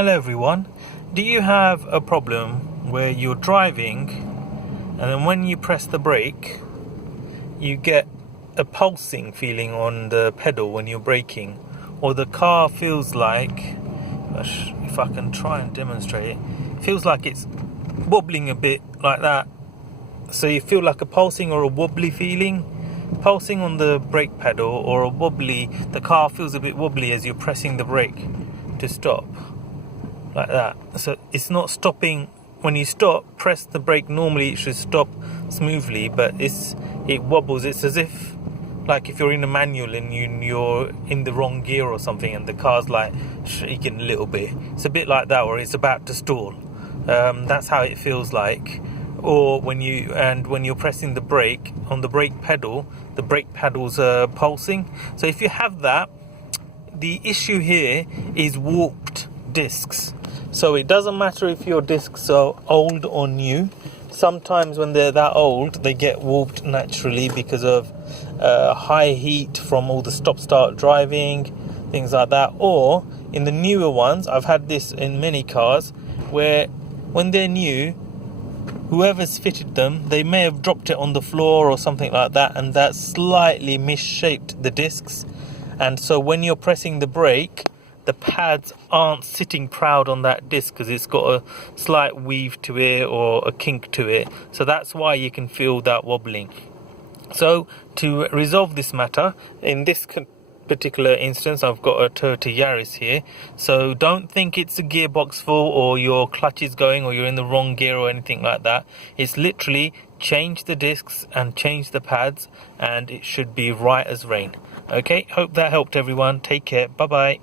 Hello everyone. Do you have a problem where you're driving and then when you press the brake you get a pulsing feeling on the pedal when you're braking, or the car feels like, if I can try and demonstrate it, feels like it's wobbling a bit like that? So you feel like a pulsing or a wobbly feeling, pulsing on the brake pedal, or a wobbly, the car feels a bit wobbly as you're pressing the brake to stop, like that. So it's not stopping. When you stop, press the brake, normally it should stop smoothly, but it wobbles. It's as if, like if you're in a manual and you're in the wrong gear or something and the car's like shaking a little bit. It's a bit like that, or it's about to stall. That's how it feels like. Or when you're pressing the brake on the brake pedal, the brake pedal's pulsing. So if you have that, the issue here is warped discs. So it doesn't matter if your discs are old or new. Sometimes when they're that old, they get warped naturally because of high heat from all the stop-start driving, things like that. Or in the newer ones, I've had this in many cars, where when they're new, whoever's fitted them, they may have dropped it on the floor or something like that, and that slightly misshaped the discs. And so when you're pressing the brake, the pads aren't sitting proud on that disc because it's got a slight weave to it or a kink to it. So that's why you can feel that wobbling. So to resolve this matter, in this particular instance, I've got a Toyota Yaris here. So don't think it's a gearbox full or your clutch is going or you're in the wrong gear or anything like that. It's literally change the discs and change the pads and it should be right as rain. Okay, hope that helped everyone. Take care. Bye bye.